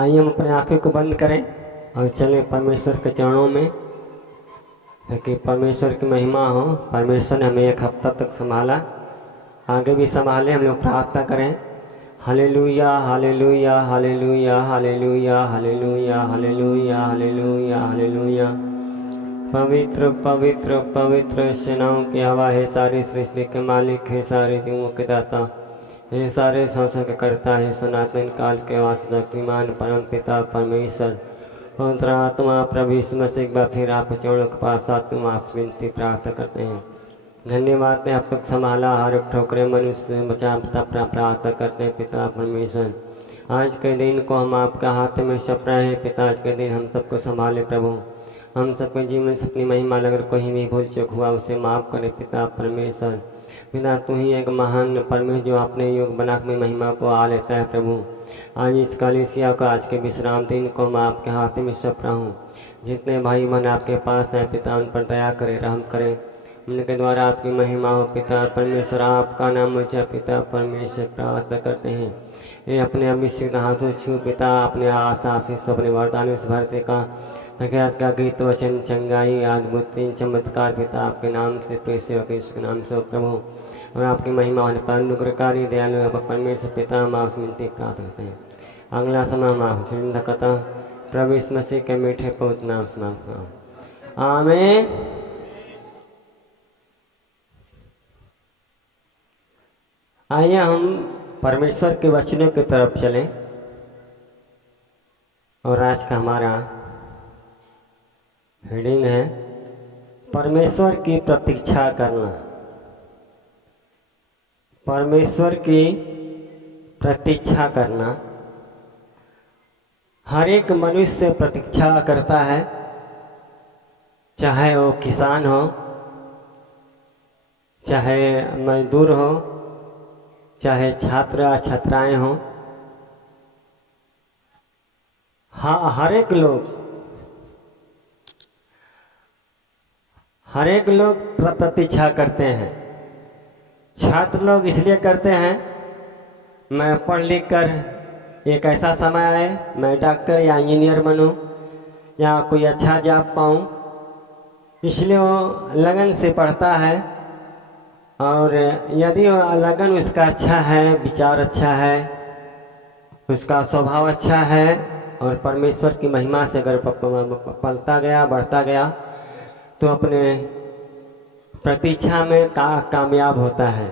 आइए हम अपने आंखें को बंद करें और चलें परमेश्वर के चरणों में, ताकि परमेश्वर की महिमा हो। परमेश्वर ने हमें एक हफ्ता तक संभाला, आगे भी संभाले। हम लोग प्रार्थना करें। Hallelujah hallelujah hallelujah hallelujah hallelujah hallelujah hallelujah hallelujah. पवित्र पवित्र पवित्र सेनाओं की हवा है, सारी सृष्टि के मालिक है, सारे जीवों के दाता है, सारे सांसों के कर्ता है, सनातन काल के वासुदेवमान परम पिता परमेश्वर पवित्र आत्मा प्रभु यीशु मसीह एक बार फिर आप चरणों के पास आत्मास विनती प्रार्थना करते हैं। धन्यवाद है, आप तक संभाला, हर एक ठोकरे मनुष्य बचा पिता प्रार्थना करते हैं पिता परमेश्वर। आज के दिन को हम आपका हाथ में सौंप रहे हैं पिता। आज के दिन हम सबको संभाले प्रभु, हम सबके जीवन से अपनी महिमा अगर कोई भी भूल चूक हुआ उसे माफ़ करे पिता परमेश्वर। पिता तू ही एक महान परमेश्वर जो अपने योग बना अपनी महिमा को आ लेता है प्रभु। आज इस कलीसिया को, आज के विश्राम दिन को मैं आपके हाथ में सौंप रहा हूँ। जितने भाई बहन आपके पास हैं पिता उन पर दया करें, रहम करें, उनके द्वारा आपकी महिमा हो पिता परमेश्वर। आपका नाम ऊँचा पिता परमेश्वर प्रार्थना करते हैं। ये अपने अभिषेक हाथों छू पिता, अपने आशा आशीष अपने वरदान से भरते का, ताकि आज का गीत वचन चंगाई अद्भुत चमत्कार पिता आपके नाम से प्रेस हो के नाम से प्रभु, और आपकी महिमा होने पर अनुग्रहकारी दयालु परमेश्वर पिता हम आपसे विनती प्राप्त करते हैं। अगला समय हम आप कथा प्रभु यीशु मसीह के मीठे पवित्र नाम समाप्त। आमीन। आइए हम परमेश्वर के वचनों की तरफ चलें। और आज का हमारा हेडिंग है परमेश्वर की प्रतीक्षा करना। परमेश्वर की प्रतीक्षा करना। हर एक मनुष्य प्रतीक्षा करता है, चाहे वो किसान हो, चाहे मजदूर हो, चाहे छात्र या छात्राएं हों। हाँ, हर एक लोग प्रतीक्षा करते हैं। छात्र लोग इसलिए करते हैं, मैं पढ़ लिख कर एक ऐसा समय आए मैं डॉक्टर या इंजीनियर बनूं या कोई अच्छा जॉब पाऊं, इसलिए वो लगन से पढ़ता है। और यदि लगन उसका अच्छा है, विचार अच्छा है, उसका स्वभाव अच्छा है और परमेश्वर की महिमा से अगर पलता गया, बढ़ता गया, तो अपने प्रतीक्षा में कामयाब होता है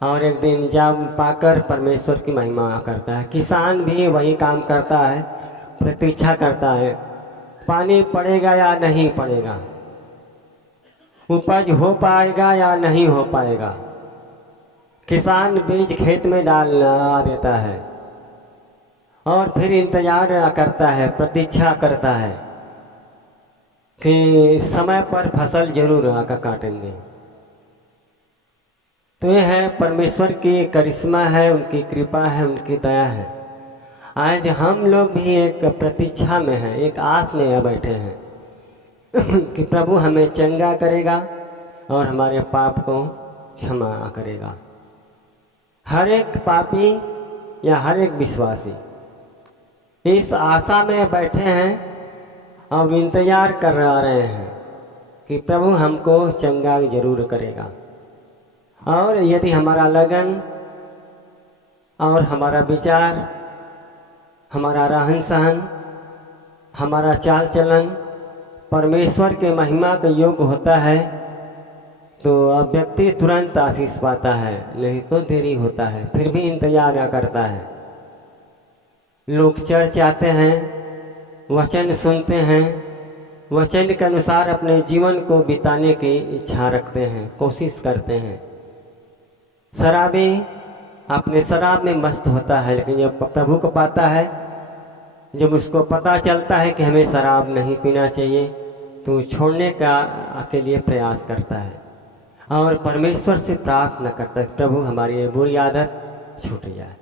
और एक दिन जब पाकर परमेश्वर की महिमा करता है। किसान भी वही काम करता है, प्रतीक्षा करता है, पानी पड़ेगा या नहीं पड़ेगा, उपज हो पाएगा या नहीं हो पाएगा। किसान बीज खेत में डाल देता है और फिर इंतजार करता है, प्रतीक्षा करता है कि समय पर फसल जरूर आकर काटेंगे। तो ये है परमेश्वर की करिश्मा है, उनकी कृपा है, उनकी दया है। आज हम लोग भी एक प्रतीक्षा में हैं, एक आस में बैठे हैं कि प्रभु हमें चंगा करेगा और हमारे पाप को क्षमा करेगा। हर एक पापी या हर एक विश्वासी इस आशा में बैठे हैं और इंतजार कर रहे हैं कि प्रभु हमको चंगा जरूर करेगा। और यदि हमारा लगन और हमारा विचार, हमारा रहन सहन, हमारा चाल चलन परमेश्वर के महिमा के योग्य होता है, तो अब व्यक्ति तुरंत आशीष पाता है, नहीं तो देरी होता है, फिर भी इंतजार करता है। लोग चर्च आते हैं, वचन सुनते हैं, वचन के अनुसार अपने जीवन को बिताने की इच्छा रखते हैं, कोशिश करते हैं। शराबी अपने शराब में मस्त होता है, लेकिन जब प्रभु को पाता है, जब उसको पता चलता है कि हमें शराब नहीं पीना चाहिए, तो छोड़ने के लिए प्रयास करता है और परमेश्वर से प्रार्थना करता है, प्रभु हमारी ये बुरी आदत छूट जाए।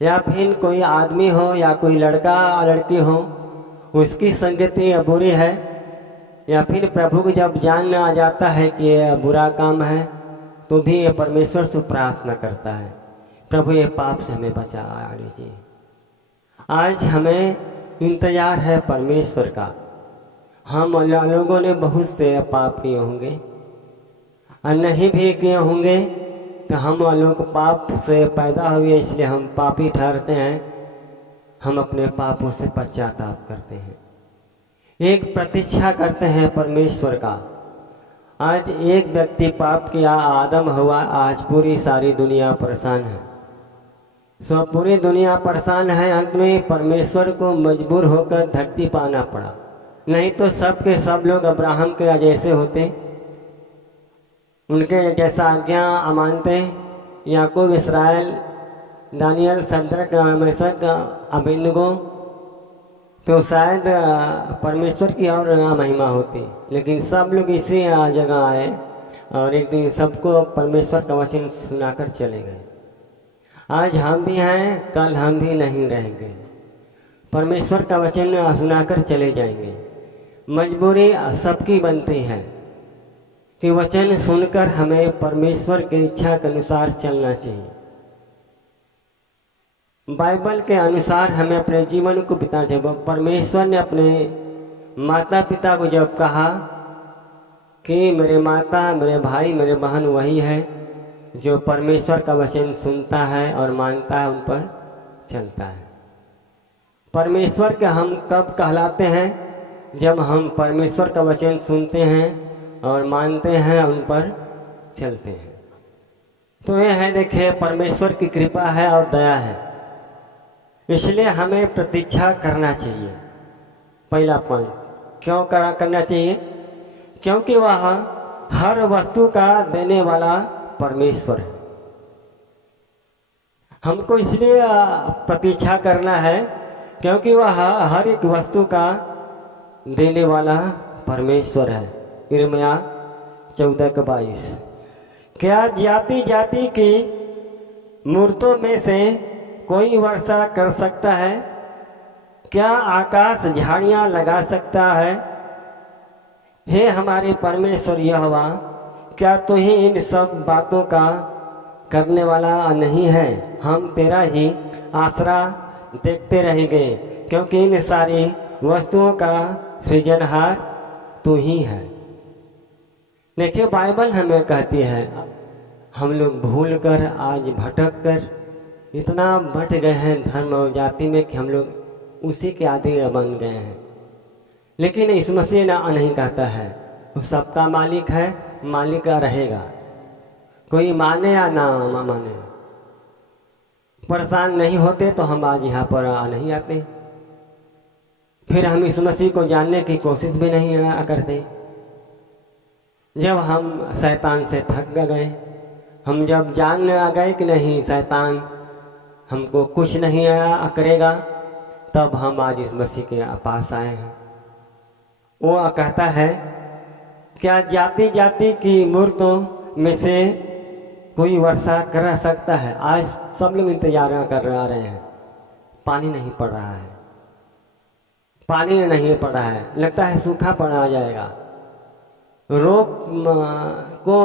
या फिर कोई आदमी हो या कोई लड़का लड़की हो, उसकी संगति बुरी है, या फिर प्रभु को जब जानना आ जाता है कि ये बुरा काम है, तो भी ये परमेश्वर से प्रार्थना करता है, प्रभु ये पाप से हमें बचा लीजिए। आज हमें इंतजार है परमेश्वर का। हम लोगों ने बहुत से पाप किए होंगे और नहीं भी किए होंगे, तो हम लोग को पाप से पैदा हुए इसलिए हम पापी ठहरते हैं। हम अपने पापों से पश्चाताप करते हैं, एक प्रतीक्षा करते हैं परमेश्वर का। आज एक व्यक्ति पाप किया, आदम हुआ, आज पूरी सारी दुनिया परेशान है। सो पूरी दुनिया परेशान है। अंत में परमेश्वर को मजबूर होकर धरती पर आना पड़ा, नहीं तो सब के सब लोग अब्राहम के जैसे होते, उनके जैसा आज्ञा अमानते। Yakub, Israel, Daniel, Shadrach, Meshach, Abednego, तो शायद परमेश्वर की और महिमा होती। लेकिन सब लोग इसी जगह आए और एक दिन सबको परमेश्वर का वचन सुनाकर चले गए। आज हम भी हैं, कल हम भी नहीं रहेंगे, परमेश्वर का वचन सुनाकर चले जाएंगे। मजबूरी सबकी बनती है कि वचन सुनकर हमें परमेश्वर की इच्छा के अनुसार चलना चाहिए। बाइबल के अनुसार हमें अपने जीवन को बिताना चाहिए। परमेश्वर ने अपने माता पिता को जब कहा कि मेरे माता, मेरे भाई, मेरे बहन वही है जो परमेश्वर का वचन सुनता है और मानता है, उन पर चलता है। परमेश्वर के हम कब कहलाते हैं? जब हम परमेश्वर का वचन सुनते हैं और मानते हैं, उन पर चलते हैं। तो ये है, देखिए, परमेश्वर की कृपा है और दया है, इसलिए हमें प्रतीक्षा करना चाहिए। पहला पॉइंट, क्यों करना चाहिए? क्योंकि वह हर वस्तु का देने वाला परमेश्वर है। हमको इसलिए प्रतीक्षा करना है क्योंकि वह हर एक वस्तु का देने वाला परमेश्वर है। यिर्मयाह 14:22। क्या जाति जाति की मूर्तों में से कोई वर्षा कर सकता है? क्या आकाश झाड़ियां लगा सकता है? हे हमारे परमेश्वर यहोवा, क्या तू ही इन सब बातों का करने वाला नहीं है? हम तेरा ही आसरा देखते रहेंगे, क्योंकि इन सारी वस्तुओं का सृजनहार तू ही है। देखिए, बाइबल हमें कहती है, हम लोग भूल कर, आज भटक कर इतना बट गए हैं धर्म और जाति में कि हम लोग उसी के आदि बन गए हैं। लेकिन इस मसीह नहीं कहता है, वो सबका मालिक है, मालिक रहेगा, कोई माने या ना माने। परेशान नहीं होते तो हम आज यहाँ पर नहीं आते, फिर हम इस मसीह को जानने की कोशिश भी नहीं करते। जब हम शैतान से थक गए, हम जब जान आ गए कि नहीं, शैतान हमको कुछ नहीं करेगा, तब हम आज इस मसीह के पास आए हैं। वो कहता है, क्या जाति जाति की मूर्तों में से कोई वर्षा कर सकता है? आज सब लोग इंतजार कर रहे हैं, पानी नहीं पड़ रहा है, पानी नहीं पड़ रहा है, लगता है सूखा पड़ा जाएगा, रोग को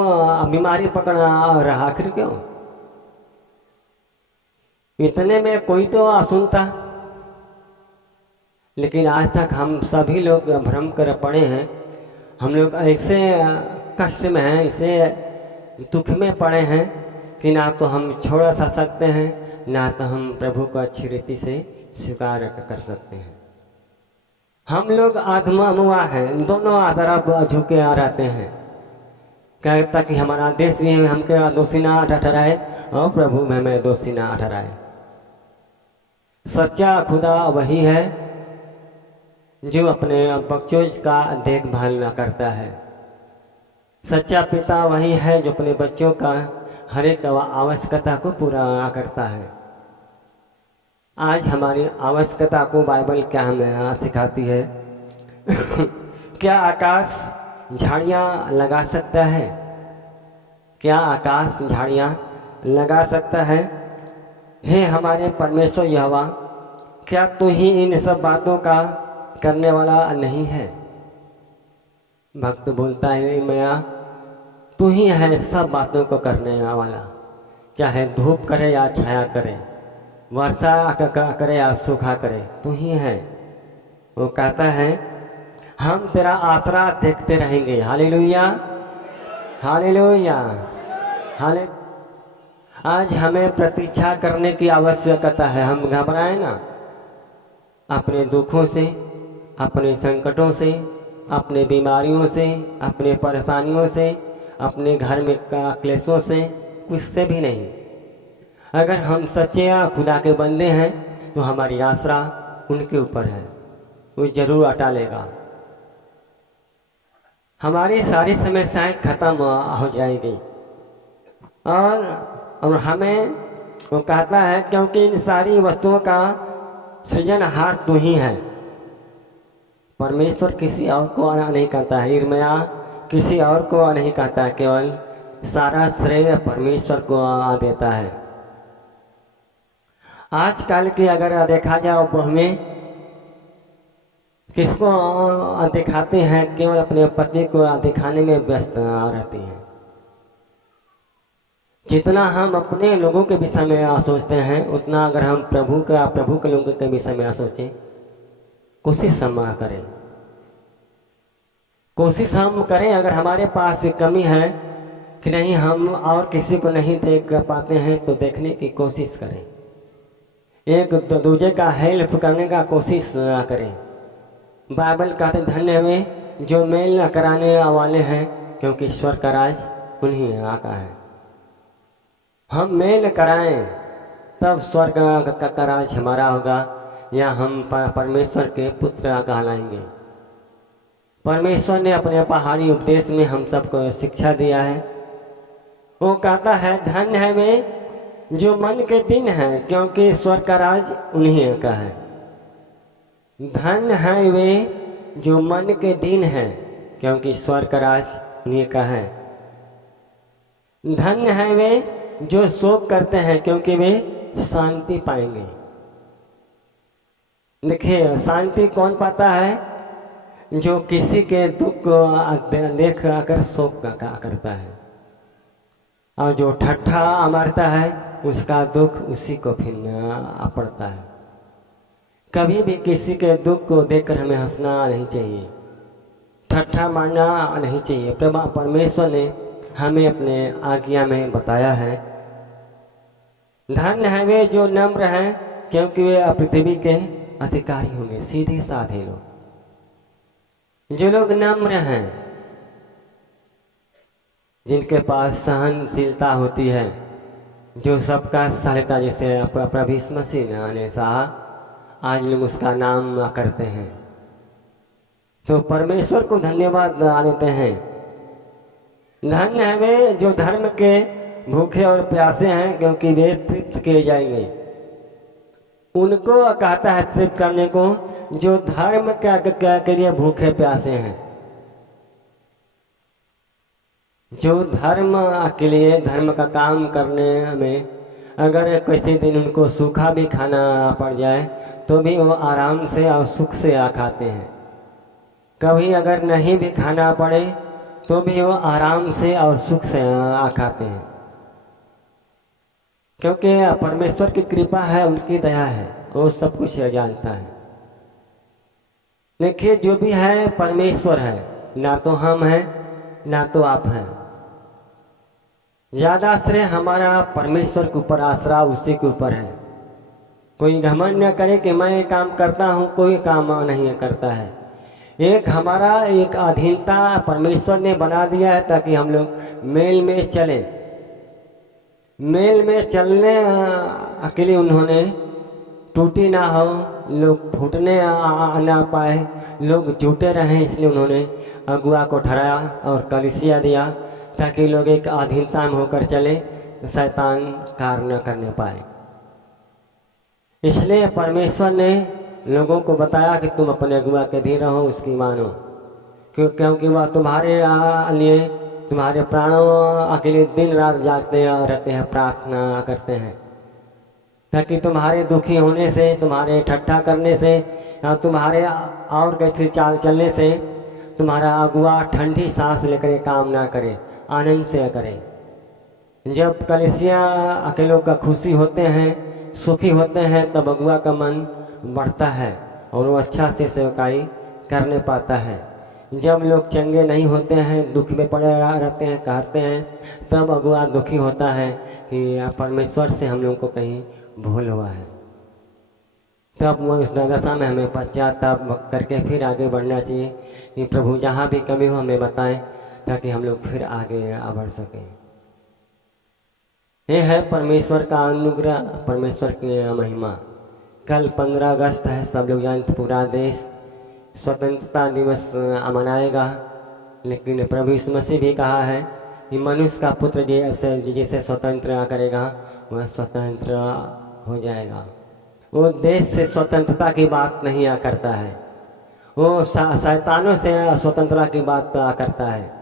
बीमारी पकड़ा रहा। आखिर क्यों? इतने में कोई तो सुनता। लेकिन आज तक हम सभी लोग भ्रम कर पड़े हैं। हम लोग ऐसे कष्ट में हैं, ऐसे दुख में पड़े हैं कि ना तो हम छोड़ सकते हैं, ना तो हम प्रभु को अच्छी रीति से स्वीकार कर सकते हैं। हम लोग आत्मा मुआ है, दोनों तरफ झुके आ रहते हैं, कहता कि हमारा देश भी हमके दोषी ना ठहराए और प्रभु में हमें दोषी ना ठहराए। सच्चा खुदा वही है जो अपने बच्चों का देखभाल न करता है। सच्चा पिता वही है जो अपने बच्चों का हर एक आवश्यकता को पूरा करता है। आज हमारी आवश्यकता को बाइबल क्या हमें सिखाती है? क्या आकाश झाड़ियाँ लगा सकता है? क्या आकाश झाड़ियाँ लगा सकता है? हे हमारे परमेश्वर यहोवा, क्या तू ही इन सब बातों का करने वाला नहीं है? भक्त बोलता है, मैं तू ही है सब बातों को करने वाला, चाहे धूप करे या छाया करे, वर्षा करे या सूखा करे तू ही है। वो कहता है हम तेरा आसरा देखते रहेंगे। हालेलुया, हालेलुया, हाले। आज हमें प्रतीक्षा करने की आवश्यकता है। हम घबराएं ना अपने दुखों से, अपने संकटों से, अपने बीमारियों से, अपने परेशानियों से, अपने घर में क्लेशों से, कुछ से भी नहीं। अगर हम सच्चे खुदा के बंदे हैं तो हमारी आसरा उनके ऊपर है, वो जरूर हटा लेगा। हमारी सारी समस्याएं खत्म हो जाएगी और हमें वो कहता है क्योंकि इन सारी वस्तुओं का सृजनहार तू ही है। परमेश्वर किसी और को नहीं कहता है, यिर्मयाह किसी और को नहीं कहता है, केवल सारा श्रेय परमेश्वर को देता है। आजकल की अगर देखा जाए हमें किसको दिखाते हैं, केवल अपने पति को दिखाने में व्यस्त रहती हैं। जितना हम अपने लोगों के विषय में सोचते हैं उतना अगर हम प्रभु के लोगों के विषय में सोचें, कोशिश हम करें, कोशिश हम करें। अगर हमारे पास कमी है कि नहीं हम और किसी को नहीं देख पाते हैं तो देखने की कोशिश करें, एक दूसरे का हेल्प करने का कोशिश करें। बाइबल कहते धन्य वे जो मेल न कराने वाले हैं क्योंकि ईश्वर का राज उन्हीं का है। हम मेल कराएं तब स्वर्ग का राज हमारा होगा या हम परमेश्वर के पुत्र कहलाएंगे। परमेश्वर ने अपने पहाड़ी उपदेश में हम सबको शिक्षा दिया है। वो कहता है धन्य है वे जो मन के दिन हैं क्योंकि स्वर्ग का राज उन्हीं का है। धन्य है वे जो मन के दिन हैं क्योंकि स्वर्ग का राज उन्हीं का है। धन्य है वे जो शोक करते हैं क्योंकि वे शांति पाएंगे। देखिए शांति कौन पाता है? जो किसी के दुख को देख आकर शोक करता है, और जो ठट्ठा मारता है उसका दुख उसी को फिर पड़ता है। कभी भी किसी के दुख को देखकर हमें हंसना नहीं चाहिए, ठट्ठा मारना नहीं चाहिए। परमेश्वर ने हमें अपने आज्ञा में बताया है धन्य है वे जो नम्र हैं क्योंकि वे पृथ्वी के अधिकारी होंगे। सीधे साधे लोग, जो लोग नम्र हैं, जिनके पास सहनशीलता होती है, जो सबका सहायता, जैसे प्रभु यीशु मसीह ने कहा आज लोग उसका नाम करते हैं तो परमेश्वर को धन्यवाद देते हैं। धन्य है वे जो धर्म के भूखे और प्यासे हैं क्योंकि वे तृप्त किए जाएंगे। उनको कहता है तृप्त करने को जो धर्म के लिए भूखे प्यासे हैं, जो धर्म के लिए धर्म का काम करने में अगर किसी दिन उनको सूखा भी खाना पड़ जाए तो भी वो आराम से और सुख से खाते हैं। कभी अगर नहीं भी खाना पड़े तो भी वो आराम से और सुख से खाते हैं, क्योंकि परमेश्वर की कृपा है, उनकी दया है, वो सब कुछ जानता है। देखिए जो भी है परमेश्वर है, ना तो हम हैं ना तो आप हैं। ज्यादा श्रेय हमारा परमेश्वर के ऊपर, आसरा उसी के ऊपर है। कोई घमंड न करे कि मैं काम करता हूँ, कोई काम नहीं करता है। एक हमारा एक अधीनता परमेश्वर ने बना दिया है ताकि हम लोग मेल में चलें। मेल में चलने के लिए उन्होंने टूटी ना हो, लोग फूटने ना पाए, लोग जुटे रहें, इसलिए उन्होंने अगुआ को ठहराया और कलीसिया दिया ताकि लोग एक अधीनता में होकर चले, शैतान कार्य न करने पाए। इसलिए परमेश्वर ने लोगों को बताया कि तुम अपने अगुआ के अधीन रहो, उसकी मानो, क्योंकि वह तुम्हारे लिए, तुम्हारे प्राणों के लिए दिन रात जागते रहते हैं, प्रार्थना करते हैं, ताकि तुम्हारे दुखी होने से, तुम्हारे ठट्ठा करने से या तुम्हारे और कैसे चाल चलने से तुम्हारा अगुआ ठंडी सांस लेकर काम ना करे, आनंद से करे। जब कलीसिया के लोग का खुशी होते हैं सुखी होते हैं तब अगुआ का मन बढ़ता है और वो अच्छा से सेवकाई करने पाता है। जब लोग चंगे नहीं होते हैं, दुख में पड़े रहते हैं, कहते हैं, तब अगुआ दुखी होता है कि परमेश्वर से हम लोग को कहीं भूल हुआ है। तब वो उस दशा में हमें पश्चाताप करके फिर आगे बढ़ना चाहिए कि प्रभु जहाँ भी कमी हो हमें बताएं ताकि हम लोग फिर आगे बढ़ सकें। ये है परमेश्वर का अनुग्रह, परमेश्वर की महिमा। कल 15 अगस्त है, सब लोग जानते, पूरा देश स्वतंत्रता दिवस मनाएगा। लेकिन प्रभु यीशु मसीह भी कहा है कि मनुष्य का पुत्र जैसे स्वतंत्र करेगा वह स्वतंत्र हो जाएगा। वो देश से स्वतंत्रता की बात नहीं करता है, वो शैतानों से स्वतंत्रता की बात करता है।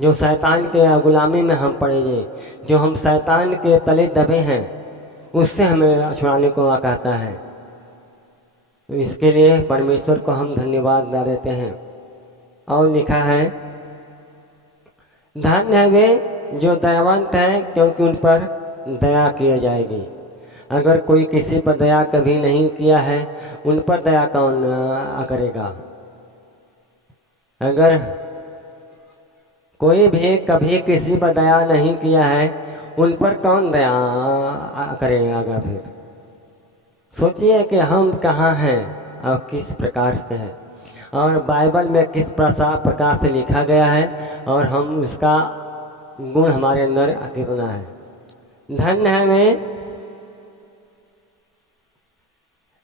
जो शैतान के गुलामी में हम पड़ेंगे, जो हम शैतान के तले दबे हैं, उससे हमें छुड़ाने को कहता है। तो इसके लिए परमेश्वर को हम धन्यवाद देते हैं। और लिखा है, धन्य है वे जो दयावंत हैं क्योंकि उन पर दया किया जाएगी। अगर कोई किसी पर दया कभी नहीं किया है, उन पर दया कौन करेगा? अगर कोई भी कभी किसी पर दया नहीं किया है, उन पर कौन दया करेगा? फिर सोचिए कि हम कहाँ हैं और किस प्रकार से हैं, और बाइबल में किस प्रकार से लिखा गया है, और हम उसका गुण हमारे अंदर कितना है। धन्य है वे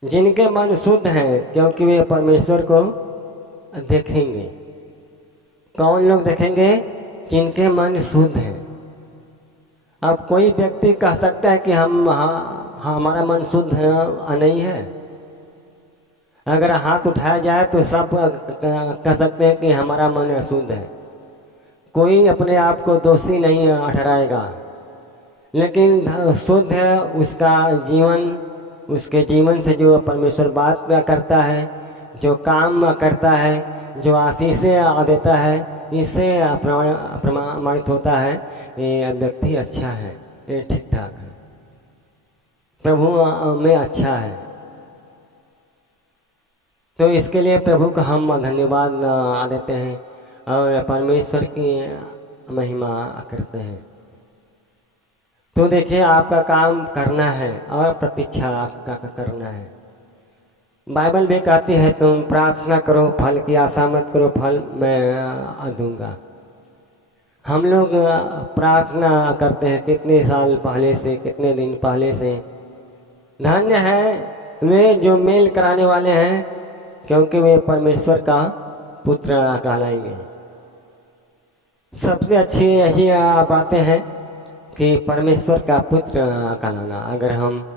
जिनके मन शुद्ध हैं क्योंकि वे परमेश्वर को देखेंगे। कौन लोग देखेंगे? जिनके मन शुद्ध हैं। अब कोई व्यक्ति कह सकता है कि हमारा मन शुद्ध है नहीं है। अगर हाथ उठाया जाए तो सब कह सकते हैं कि हमारा मन शुद्ध है। कोई अपने आप को दोषी नहीं ठहराएगा। लेकिन शुद्ध है उसका जीवन, उसके जीवन से जो परमेश्वर बात करता है, जो काम करता है, जो आशीषें देता है, इससे प्रमाणित होता है ये व्यक्ति अच्छा है, ये ठीक ठाक है, प्रभु में अच्छा है। तो इसके लिए प्रभु का हम धन्यवाद देते हैं और परमेश्वर की महिमा करते हैं। तो देखिए, आपका काम करना है और प्रतीक्षा आपका करना है। बाइबल भी कहती है तुम प्रार्थना करो, फल की आशा मत करो, फल मैं दूंगा। हम लोग प्रार्थना करते हैं कितने साल पहले से, कितने दिन पहले से। धन्य है वे जो मेल कराने वाले हैं क्योंकि वे परमेश्वर का पुत्र कहलाएंगे। सबसे अच्छी यही बातें हैं कि परमेश्वर का पुत्र कहलाना। अगर हम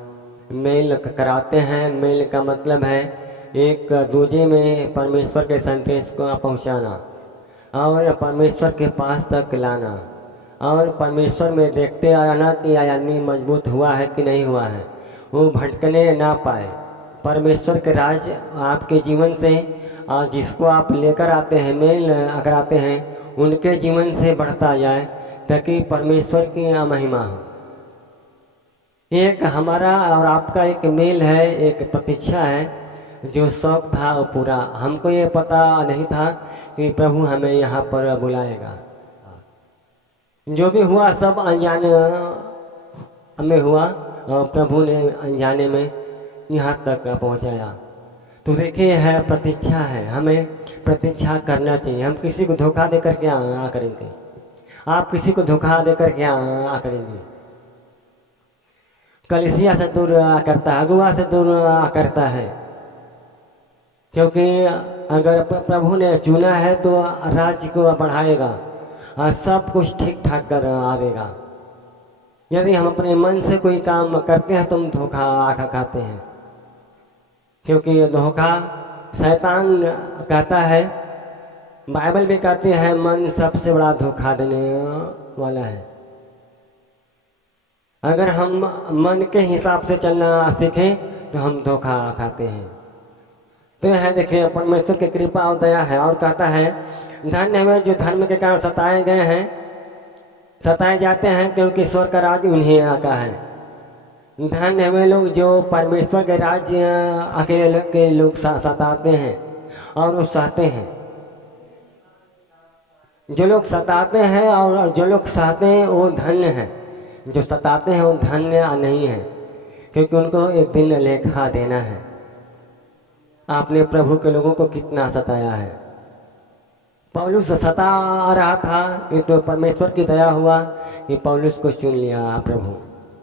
मेल कराते हैं, मेल का मतलब है एक दूजे में परमेश्वर के संदेश को पहुंचाना और परमेश्वर के पास तक लाना, और परमेश्वर में देखते रहना कि आदमी मजबूत हुआ है कि नहीं हुआ है, वो भटकने ना पाए। परमेश्वर के राज आपके जीवन से जिसको आप लेकर आते हैं, मेल कराते हैं, उनके जीवन से बढ़ता जाए ताकि परमेश्वर की महिमा हो। एक हमारा और आपका एक मेल है, एक प्रतीक्षा है। जो शौक था वो पूरा, हमको ये पता नहीं था कि प्रभु हमें यहाँ पर बुलाएगा। जो भी हुआ सब अनजाने में हुआ और प्रभु ने अनजाने में यहाँ तक पहुँचाया। तो देखिए, है प्रतीक्षा है, हमें प्रतीक्षा करना चाहिए। हम किसी को धोखा देकर क्या करेंगे? आप किसी को धोखा देकर क्या करेंगे? कलीसिया से दूर करता है, अगुआ से दूर करता है, क्योंकि अगर प्रभु ने चुना है तो राज्य को बढ़ाएगा और सब कुछ ठीक ठाक कर आवेगा। यदि हम अपने मन से कोई काम करते हैं तो हम धोखा खाते हैं, क्योंकि धोखा शैतान कहता है, बाइबल भी कहती है मन सबसे बड़ा धोखा देने वाला है। अगर हम मन के हिसाब से चलना सीखें तो हम धोखा खाते हैं। तो यह देखिए, परमेश्वर की कृपा और दया है। और कहता है, धन्य है जो धर्म के कारण सताए गए हैं, सताए जाते हैं क्योंकि ईश्वर का राज उन्हीं का है। धन्य वे लोग जो परमेश्वर के राज्य अकेले के लोग सताते हैं और वो सहते हैं। जो लोग सताते हैं और जो लोग सहते हैं वो धन्य हैं। जो सताते हैं वो धन्य नहीं है, क्योंकि उनको एक दिन लेखा देना है। आपने प्रभु के लोगों को कितना सताया है। पौलुस सता रहा था, ये तो परमेश्वर की दया हुआ कि पौलुस को चुन लिया प्रभु,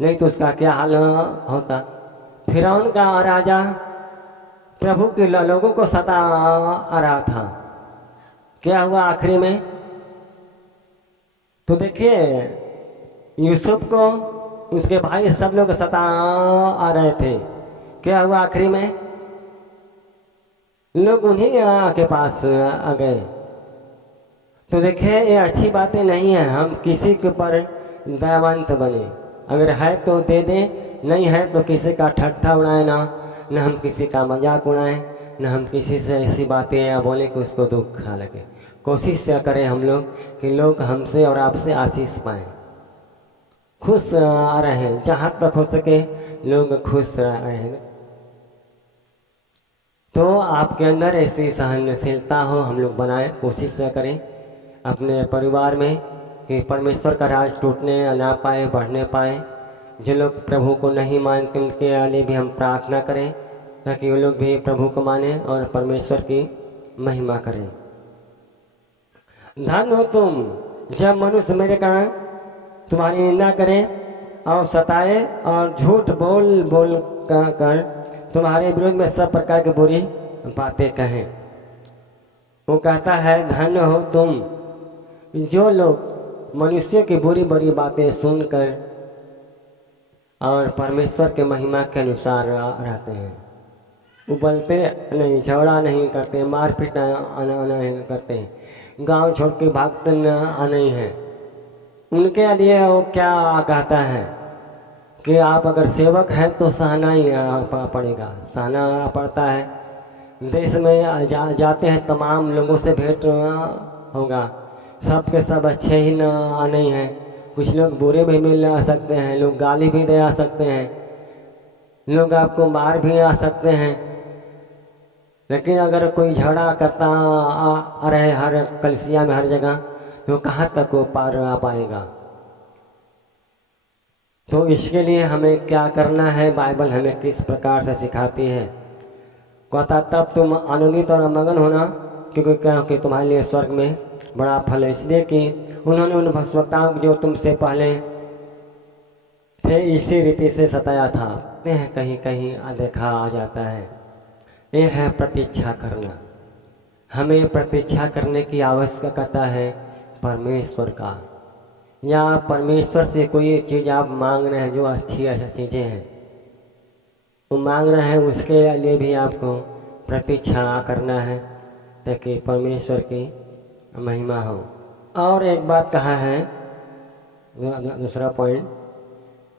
नहीं तो उसका क्या हाल होता। फिरौन का राजा प्रभु के लोगों को सता रहा था, क्या हुआ आखिरी में? तो देखिए यूसुफ को उसके भाई सब लोग सता आ रहे थे, क्या हुआ आखिरी में? लोग उन्हीं के पास आ गए। तो देखिए ये अच्छी बातें नहीं है, हम किसी के ऊपर दयावंत बने। अगर है तो दे दें, नहीं है तो किसी का ठट्ठा उड़ाए ना, न हम किसी का मजाक उड़ाएं, न हम किसी से ऐसी बातें या बोले कि उसको दुख खा लगे। कोशिश क्या करें हम लोग कि लोग हमसे और आपसे आशीष पाएं, खुश आ रहे हैं, जहाँ तक हो सके लोग खुश रहे हैं। तो आपके अंदर ऐसी सहनशीलता हो, हम लोग बनाए, कोशिश करें अपने परिवार में कि परमेश्वर का राज टूटने ना पाए, बढ़ने पाए। जो लोग प्रभु को नहीं मानते उनके लिए भी हम प्रार्थना करें ताकि वो लोग भी प्रभु को माने और परमेश्वर की महिमा करें। धन्य हो तुम जब मनुष्य मेरे कारण तुम्हारी निंदा करे और सताए और झूठ बोल बोल कर तुम्हारे विरोध में सब प्रकार की बुरी बातें कहें। वो कहता है धन्य हो तुम जो लोग मनुष्य की बुरी बुरी बातें सुनकर और परमेश्वर के महिमा के अनुसार रहते हैं। उबलते नहीं, झगड़ा नहीं करते, मारपीट नहीं करते, गांव छोड़ के भागते नहीं है। उनके लिए वो क्या कहता है कि आप अगर सेवक हैं तो सहना ही पड़ेगा, सहना पड़ता है। देश में जाते हैं, तमाम लोगों से भेंट होगा, सब के सब अच्छे ही नहीं हैं। कुछ लोग बुरे भी मिल आ सकते हैं, लोग गाली भी दे आ सकते हैं, लोग आपको मार भी आ सकते हैं। लेकिन अगर कोई झगड़ा करता आ रहे हर कलिसिया में, हर जगह, तो कहाँ तक वो पार आ पाएगा? तो इसके लिए हमें क्या करना है, बाइबल हमें किस प्रकार से सिखाती है। कहता तब तुम आनंदित और मगन होना, क्योंकि तुम्हारे लिए स्वर्ग में बड़ा फल है, इसलिए कि उन्होंने उन भक्तों जो तुमसे पहले थे इसी रीति से सताया था। कहीं कहीं देखा आ जाता है। ये है प्रतीक्षा करना। हमें प्रतीक्षा करने की आवश्यकता है परमेश्वर का, या परमेश्वर से कोई चीज़ आप मांग रहे हैं जो अच्छी चीज़ें हैं, वो मांग रहे हैं, उसके लिए भी आपको प्रतीक्षा करना है ताकि परमेश्वर की महिमा हो। और एक बात कहा है, दूसरा पॉइंट,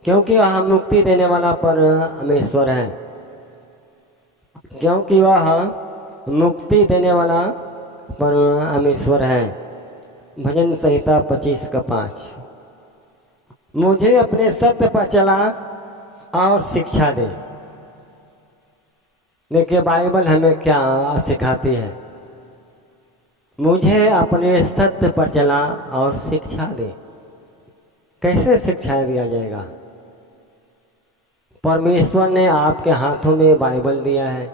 क्योंकि वह मुक्ति देने वाला परमेश्वर है, क्योंकि वह मुक्ति देने वाला परमेश्वर है। भजन संहिता 25:5। मुझे अपने सत्य पर चला और शिक्षा दे। देखिए बाइबल हमें क्या सिखाती है, मुझे अपने सत्य पर चला और शिक्षा दे। कैसे शिक्षा दिया जाएगा? परमेश्वर ने आपके हाथों में बाइबल दिया है,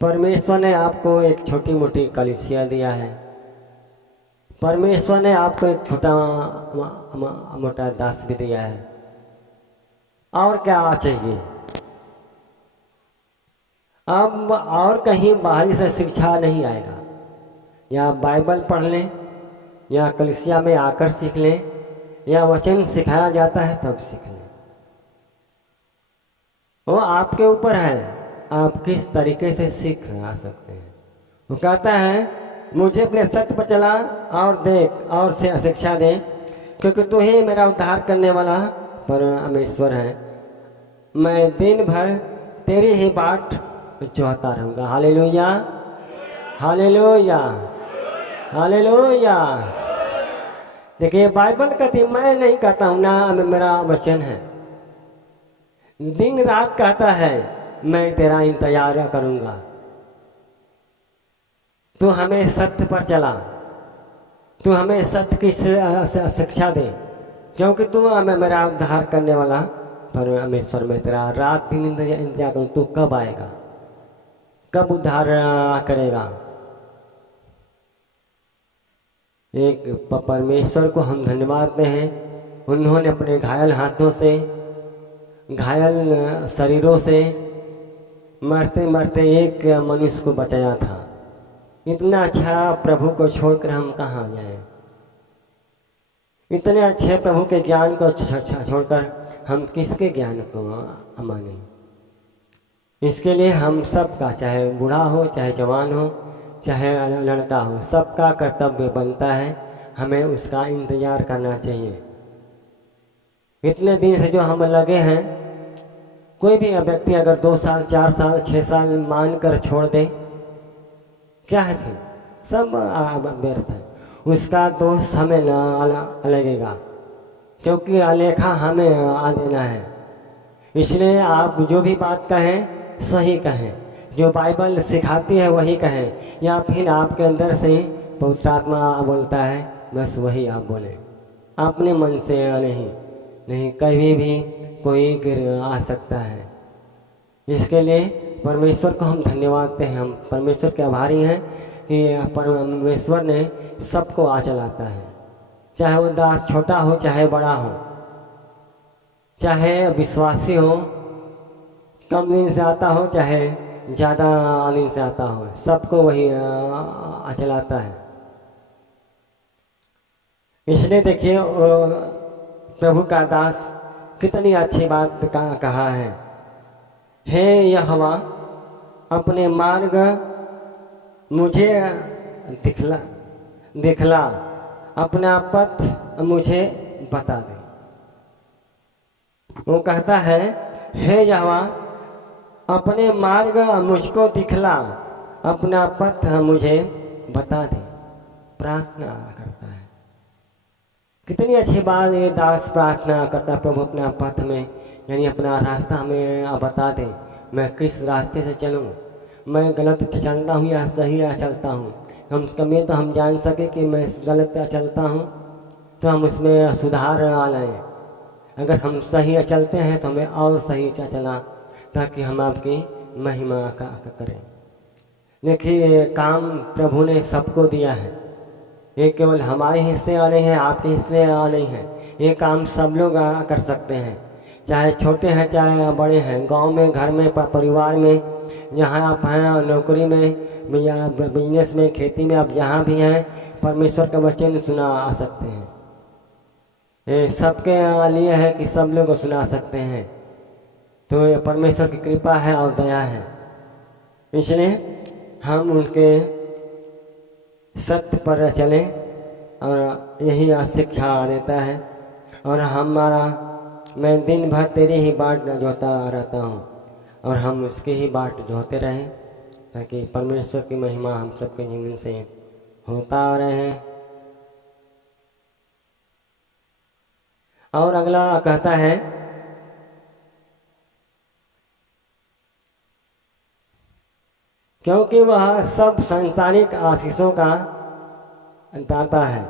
परमेश्वर ने आपको एक छोटी मोटी कलीसिया दिया है, परमेश्वर ने आपको एक छोटा मोटा दास भी दिया है। और क्या चाहिए? अब और कहीं बाहरी से शिक्षा नहीं आएगा। या बाइबल पढ़ लें, या कलीसिया में आकर सीख लें, या वचन सिखाया जाता है तब सीख लें। वो आपके ऊपर है, आप किस तरीके से सीख आ सकते हैं। वो कहता है मुझे अपने सत्य पर चला और देख और से शिक्षा दे, क्योंकि तू ही मेरा उद्धार करने वाला परमेश्वर है। मैं दिन भर तेरी ही बाट जोहता रहूँगा। Hallelujah, hallelujah, hallelujah. देखिए बाइबल कहती, मैं नहीं कहता हूँ ना, मेरा वचन है। दिन रात कहता है मैं तेरा इंतजार करूंगा, तू हमें सत्य पर चला, तू हमें सत्य की शिक्षा दे, क्योंकि तू मेरा उद्धार करने वाला परमेश्वर। मैं तेरा रात दिन इंतजार करूँ, तू कब आएगा, कब उद्धार करेगा। एक परमेश्वर को हम धन्यवाद देते हैं, उन्होंने अपने घायल हाथों से, घायल शरीरों से मरते मरते एक मनुष्य को बचाया था। इतना अच्छा प्रभु को छोड़कर हम कहाँ जाएं? इतने अच्छे प्रभु के ज्ञान को छोड़कर हम किसके ज्ञान को माने? इसके लिए हम सबका, चाहे बूढ़ा हो, चाहे जवान हो, चाहे लड़का हो, सबका कर्तव्य बनता है, हमें उसका इंतजार करना चाहिए। इतने दिन से जो हम लगे हैं, कोई भी व्यक्ति अगर 2 साल 4 साल 6 साल मान कर छोड़ दे, क्या है फिर? सब व्यर्थ है। उसका दोष हमें लगेगा, क्योंकि आलेखा हमें देना है। इसलिए आप जो भी बात कहें सही कहें, जो बाइबल सिखाती है वही कहें, या फिर आपके अंदर से पवित्र आत्मा बोलता है बस वही आप बोलें, अपने मन से नहीं कभी भी कोई गिर आ सकता है। इसके लिए परमेश्वर को हम धन्यवाद देते हैं, हम परमेश्वर के आभारी हैं कि परमेश्वर ने सबको आ चलाता है, चाहे वो दास छोटा हो चाहे बड़ा हो, चाहे विश्वासी हो, कम दिन से आता हो चाहे ज़्यादा दिन से आता हो, सबको वही चलाता है। इसलिए देखिए प्रभु का दास कितनी अच्छी बात कहा है, हे यहोवा अपने मार्ग मुझे दिखला, अपना पथ मुझे बता दे। वो कहता है हे यहोवा अपने मार्ग मुझको दिखला, अपना पथ मुझे बता दे। प्रार्थना करता है, कितनी अच्छी बात ये दास प्रार्थना करता, प्रभु अपना पथ में यानी अपना रास्ता हमें बता दे, मैं किस रास्ते से चलूं, मैं गलत चलता हूँ या सही चलता हूँ। हम कम तो हम जान सके कि मैं गलत चलता हूँ तो हम उसमें सुधार लाएं। अगर हम सही चलते हैं तो हमें और सही चला, ताकि हम आपकी महिमा का करें। देखिए काम प्रभु ने सबको दिया है, ये केवल हमारे हिस्से आ नहीं है, आपके हिस्से आ नहीं है, ये काम सब लोग कर सकते हैं, चाहे छोटे हैं चाहे बड़े हैं, गांव में, घर में, परिवार में, जहाँ आप हैं, नौकरी में या बिजनेस में, खेती में, आप जहाँ भी हैं परमेश्वर का वचन सुना आ सकते हैं। ये सबके लिए है कि सब लोग सुना सकते हैं, तो ये परमेश्वर की कृपा है और दया है। इसलिए हम उनके सत्य पर चलें और यही शिक्षा देता है। और मैं दिन भर तेरी ही बाट जोता रहता हूँ और हम उसकी ही बाट जोते रहें, ताकि परमेश्वर की महिमा हम सबके जीवन से होता रहे। और अगला कहता है क्योंकि वह सब सांसारिक आशीषों का दाता है,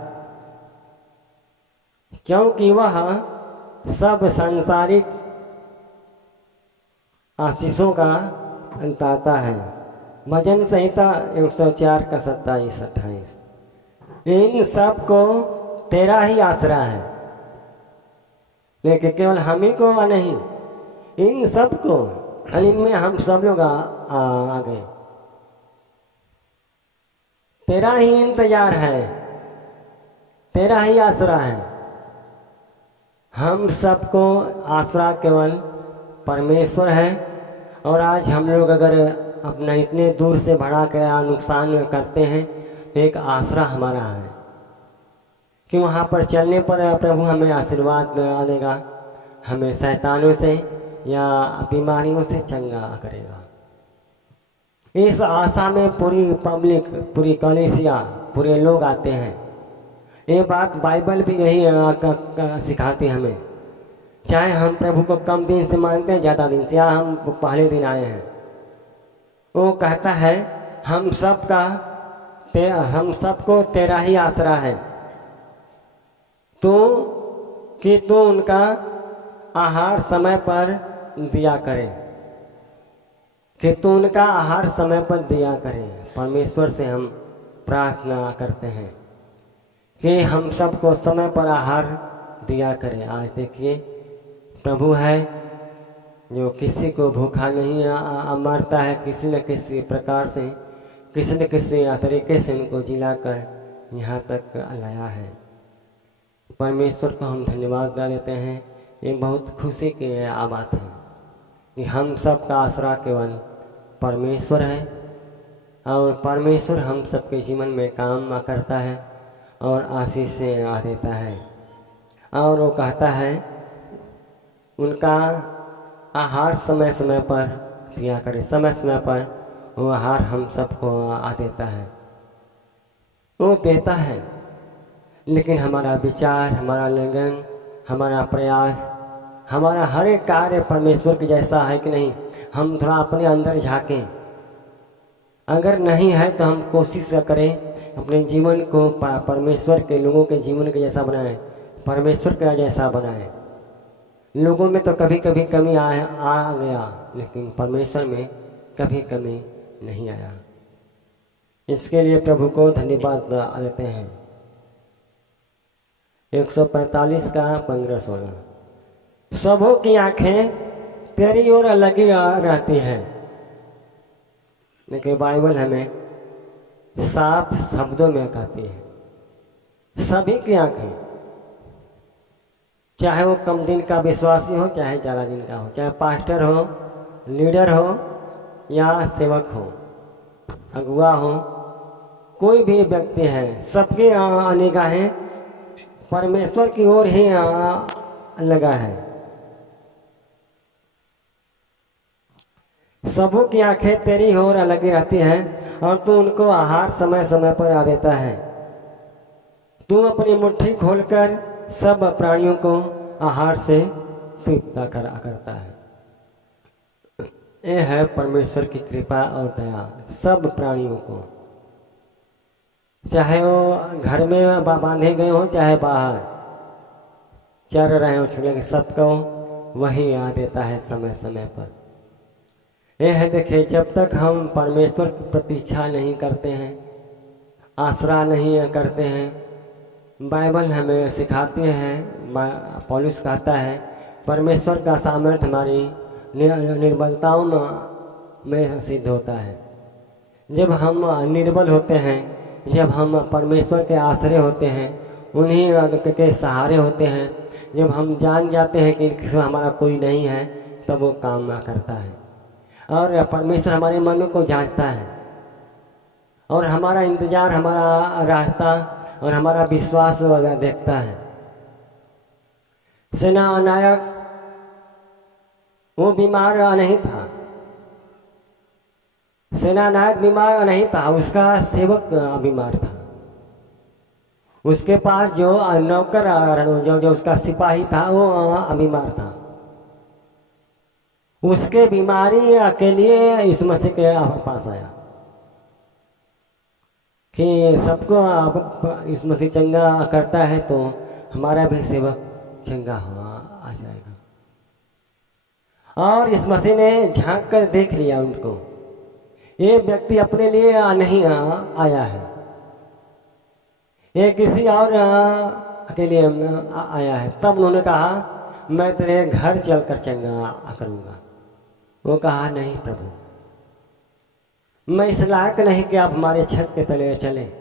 क्योंकि वह सब सांसारिक आशीषों का दाता है। भजन संहिता 104 का 27-28। इन सब को तेरा ही आसरा है, लेकिन केवल हम ही को नहीं, इन सब को, इनमें हम सब लोग आ गए। तेरा ही इंतजार है, तेरा ही आसरा है। हम सबको आसरा केवल परमेश्वर है। और आज हम लोग अगर अपना इतने दूर से भड़ा के नुकसान करते हैं तो एक आसरा हमारा है कि वहाँ पर चलने पर प्रभु हमें आशीर्वाद देगा, हमें शैतानों से या बीमारियों से चंगा करेगा। इस आशा में पूरी पब्लिक, पूरी कलीसिया, पूरे लोग आते हैं। ये बात बाइबल भी यही सिखाती हमें चाहे हम प्रभु को कम दिन से मानते हैं, ज़्यादा दिन से, या हम पहले दिन आए हैं, वो कहता है हम सबको तेरा ही आसरा है, तो कि तू उनका आहार समय पर दिया करे, कि तू उनका आहार समय पर दिया करे। परमेश्वर से हम प्रार्थना करते हैं कि हम सबको समय पर आहार दिया करें। आज देखिए प्रभु है जो किसी को भूखा नहीं मरता है, किसी न किसी प्रकार से, किसी न किसी तरीके से उनको जिलाकर यहाँ तक लाया है। परमेश्वर को हम धन्यवाद देते हैं। ये बहुत खुशी की बात है कि हम सब का आसरा केवल परमेश्वर है, और परमेश्वर हम सबके जीवन में काम करता है और आशीष से देता है। और वो कहता है उनका आहार समय समय पर दिया करे, समय समय पर वो आहार हम सबको देता है, वो देता है। लेकिन हमारा विचार, हमारा लगन, हमारा प्रयास, हमारा हर एक कार्य परमेश्वर के जैसा है कि नहीं, हम थोड़ा अपने अंदर झांकें। अगर नहीं है तो हम कोशिश करें अपने जीवन को परमेश्वर के, लोगों के जीवन के जैसा बनाएं, परमेश्वर का जैसा बनाएं। लोगों में तो कभी कभी कमी आ गया, लेकिन परमेश्वर में कभी कमी नहीं आया। इसके लिए प्रभु को धन्यवाद देते हैं। 145 का 15-16। सबों की आंखें तेरी ओर लगी रहती हैं, लेकिन बाइबल हमें साफ शब्दों में कहती है सभी की आंखें, चाहे वो कम दिन का विश्वासी हो, चाहे ज़्यादा दिन का हो, चाहे पास्टर हो, लीडर हो या सेवक हो, अगुआ हो, कोई भी व्यक्ति है, सबके निगाहें परमेश्वर की ओर ही लगा है। सबों की आंखें तेरी ओर लगी रहती हैं और तू उनको आहार समय समय पर देता है। तू अपनी मुट्ठी खोलकर सब प्राणियों को आहार से तृप्त करता है। यह है परमेश्वर की कृपा और दया सब प्राणियों को, चाहे वो घर में बांधे गए हो, चाहे बाहर चर रहे हो, लेकिन सबको वही देता है समय समय पर। यह है देखिए, जब तक हम परमेश्वर की प्रतीक्षा नहीं करते हैं, आसरा नहीं करते हैं, बाइबल हमें सिखाती है, पौलुस कहता है परमेश्वर का सामर्थ्य हमारी निर्बलताओं में सिद्ध होता है। जब हम निर्बल होते हैं, जब हम परमेश्वर के आश्रय होते हैं, उन्हीं के सहारे होते हैं, जब हम जान जाते हैं कि हमारा कोई नहीं है, तब वो काम करता है। और परमेश्वर हमारे मन को जांचता है और हमारा इंतजार, हमारा रास्ता और हमारा विश्वास देखता है। सेना नायक वो बीमार नहीं था, सेना नायक बीमार नहीं था, उसका सेवक बीमार था। उसके पास जो नौकर जो उसका सिपाही था वो बीमार था। उसके बीमारी के लिए यीशु मसीह के पास आया कि सबको यीशु मसीह चंगा करता है तो हमारा भी सेवक चंगा आ जाएगा। और इस मसीह ने झांक कर देख लिया उनको, ये व्यक्ति अपने लिए नहीं आया है, ये किसी और के लिए आया है। तब उन्होंने कहा मैं तेरे घर चलकर चंगा करूँगा। वो कहा नहीं प्रभु, मैं इस लायक नहीं कि आप हमारे छत के तले चलें,